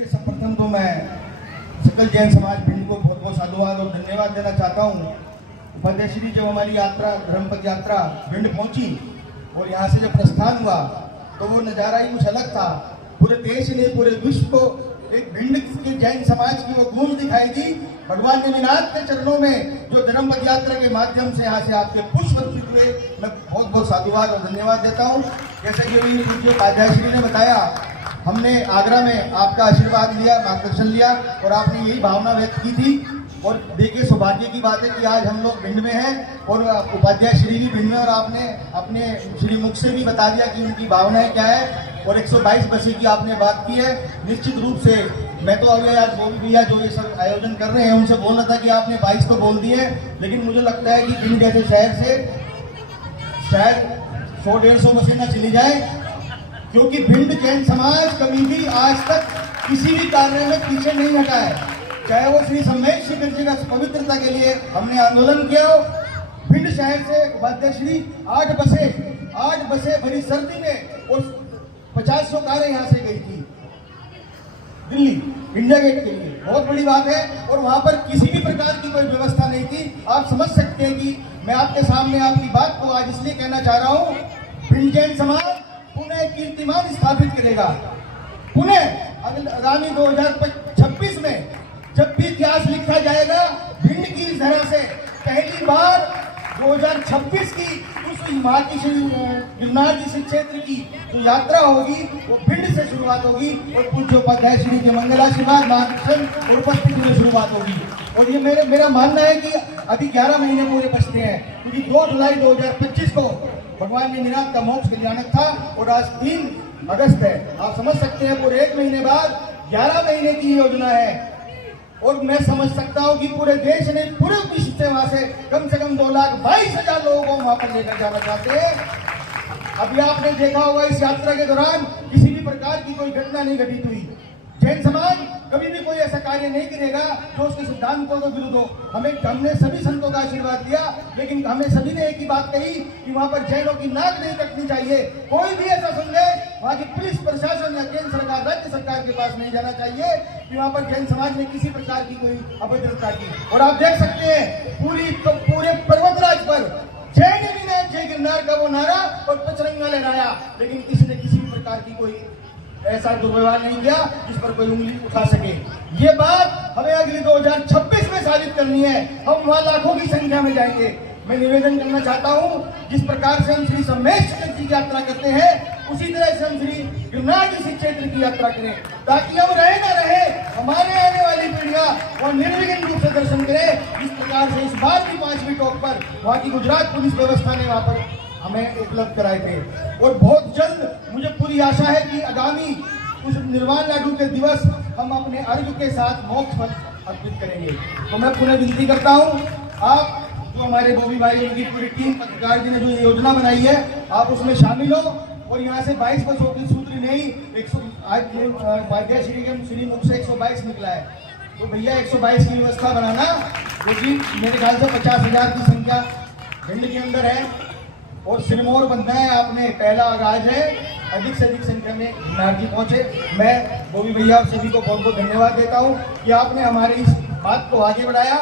देखिए, सर्वप्रथम तो मैं सकल जैन समाज भिंड को बहुत बहुत साधुवाद और धन्यवाद देना चाहता हूँ। उपाध्याय श्री जब हमारी यात्रा धर्मपद यात्रा भिंड पहुंची और यहाँ से जब प्रस्थान हुआ तो वो नज़ारा ही कुछ अलग था। पूरे देश ने, पूरे विश्व को एक भिंड के जैन समाज की वो गूंज दिखाई दी। भगवान निमिनाथ के चरणों में जो धर्मपद यात्रा के माध्यम से यहाँ से आपके पुष्प अर्पित हुए, मैं बहुत बहुत साधुवाद और धन्यवाद देता हूँ। जैसे कि मुझे उपाध्याय श्री ने बताया, हमने आगरा में आपका आशीर्वाद लिया, मार्गदर्शन लिया और आपने यही भावना व्यक्त की थी। और देखिए, सौभाग्य की बात है कि आज हम लोग भिंड में हैं और उपाध्याय श्री भी भिंड में, और आपने अपने श्री मुख से भी बता दिया कि उनकी भावनाएं क्या है। और 122 बसें की आपने बात की है। निश्चित रूप से मैं तो अभी आज बोल भैया जो ये सब आयोजन कर रहे हैं उनसे बोलना था कि आपने 22 तो बोल दिए, लेकिन मुझे लगता है कि भिंड जैसे शहर से शायद 100-150 बसें न चली जाए, क्योंकि भिंड जैन समाज कभी भी आज तक किसी भी कार्य में पीछे नहीं हटा है। चाहे वो श्री सम्मेश शिखर जी का पवित्रता के लिए हमने आंदोलन किया हो, भिंड शहर से उपाध्याय श्री 8 बसें भरी सर्दी में और 50 कारें यहाँ से गई थी दिल्ली इंडिया गेट के लिए, बहुत बड़ी बात है। और वहां पर किसी भी प्रकार की कोई व्यवस्था नहीं थी। आप समझ सकते हैं कि मैं आपके सामने आपकी बात को आज इसलिए कहना चाह रहा हूँ, भिंड जैन समाज पुनः कीर्तिमान स्थापित करेगा। पुनः आगामी 2026 में जब भी इतिहास लिखा जाएगा, भिंड की इस धरा से पहली बार 2026 की उस वहाँ की गिरनार जी से क्षेत्र की जो यात्रा होगी वो भिंड से शुरुआत होगी और पूज्य उपाध्याय श्री के मंगलाशीर्वाद मार्गदर्शन और उपस्थिति में शुरुआत होगी। और ये मेरा मानना है कि अभी 11 महीने पूरे बचते हैं, क्योंकि 2 जुलाई 2025 को भगवान निमिनाथ का मोक्ष कल्याणक था और आज 3 अगस्त है। आप समझ सकते हैं, पूरे 1 महीने बाद 11 महीने की योजना है। और मैं समझ सकता हूं कि पूरे देश ने, पूरे विश्व से वहां से कम 2,22,000 लोगों को वहां पर लेकर जाना चाहते हैं। अभी आपने देखा होगा, इस यात्रा के दौरान किसी भी प्रकार की कोई घटना नहीं घटित हुई। जैन समाज कभी भी कोई ऐसा कार्य नहीं करेगा जो उसके सिद्धांतों के विरुद्ध हो। हमने सभी संतों का आशीर्वाद दिया, लेकिन हमें सभी ने एक ही बात कही कि वहां पर जैनों की नाक नहीं कटनी चाहिए। कोई भी ऐसा संदेश वहां की पुलिस प्रशासन या केंद्र सरकार, राज्य सरकार के पास नहीं जाना चाहिए कि वहां पर जैन समाज ने किसी प्रकार की कोई अभद्रता की। और आप देख सकते हैं, पूरे पर्वतराज पर जय निमिनाथ जय गिरनार का वो नारा और पचरंगा लहराया, लेकिन किसी ने किसी भी प्रकार की कोई ऐसा दुर्व्यवहार नहीं किया जिस पर कोई उंगली उठा सके। ये बात हमें अगली 2026 में साबित करनी है। हम वहां लाखों की संख्या में जाएंगे। मैं निवेदन करना चाहता हूं, जिस प्रकार से हम श्री सम्मेश शिखर जी की यात्रा करते हैं, उसी तरह से हम श्री गिरनार जी क्षेत्र की यात्रा करें, ताकि हम रहे न रहे, हमारे आने वाली पीढ़ियां और निर्विघ्न रूप से दर्शन करें। इस प्रकार से इस बार की 5वीं टॉक पर वहां की गुजरात पुलिस व्यवस्था ने वहां पर हमें उपलब्ध कराए थे। और बहुत जल्द मुझे पूरी आशा है कि आगामी उस निर्वाण लाडू के दिवस हम अपने अर्घ के साथ मोक्ष फल अर्पित करेंगे। तो मैं पुनः विनती करता हूँ, आप जो हमारे बोबी भाई, उनकी पूरी टीम, पत्रकार जी ने जो ये योजना बनाई है, आप उसमें शामिल हो। और यहाँ से 22 बसों की सूत्र नहीं, आज उपाध्याय श्री के श्री मुख से 122 निकला है। तो भैया 122 की व्यवस्था बनाना, क्योंकि मेरे ख्याल से 50,000 की संख्या भिंड के अंदर है और सिरमौर बनना है। आपने पहला आगाज है, अधिक से अधिक संख्या में गिरनार जी पहुंचे। मैं बोबी भैया आप सभी को बहुत बहुत धन्यवाद देता हूं कि आपने हमारी इस बात को आगे बढ़ाया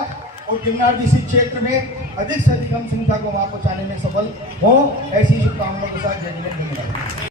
और गिरनार जी इस क्षेत्र में अधिक से अधिक हम संख्या को वहां पहुंचाने में सफल हो। ऐसी शुभकामनाओं के साथ जय जय, धन्यवाद।